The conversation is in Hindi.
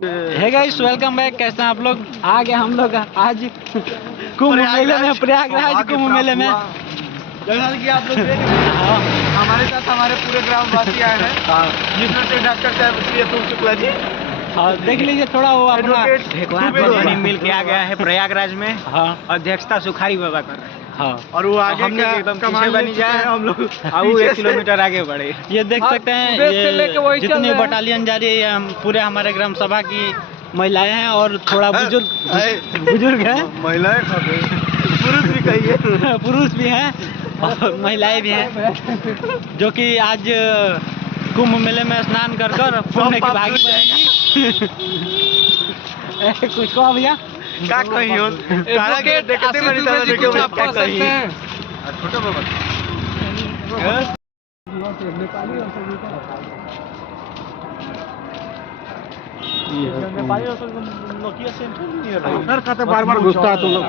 है गाइस, वेलकम बैक। कैसे हैं आप लोग? आ गए हम लोग आज कुंभ मेले में, प्रयागराज कुंभ मेले में। जैसा कि आप लोग देख रहे हैं, हमारे साथ हमारे पूरे ग्रामवासी आए हैं, जिसमें से डॉक्टर साहब श्री अतुल शुक्ला जी। हाँ, देख लीजिए थोड़ा वो अपना एडवोकेट मिल के आ गया है प्रयागराज में। हाँ अध्यक्षता सुखारी बाबा कर रहे हैं। हाँ, और वो आगे हमने का एकदम कमान पीछे ले बनी चुके जाए हैं हम लोग। अब 1 किलोमीटर आगे बढ़े। ये देख सकते हैं, सुबह से लेके वही ये चल जितनी रहे हैं। बटालियन जा रही है, हम पूरे हमारे ग्राम सभा की महिलाएं हैं और थोड़ा बुजुर्ग हैं, महिलाएं पुरुष भी कहिए, पुरुष भी हैं और महिलाएं भी हैं, जो कि आज कुंभ मेले में स्नान कर कर पुण्य की भागी बनेगी। कुछ कहो भैया। क्या कही हो? देखते मेरी तरह देखे हुए क्या कही? छोटे बाबा नेपाली और नोकिया सेंटर नहीं है। सर कहते बार-बार घुसता है तुम लोग।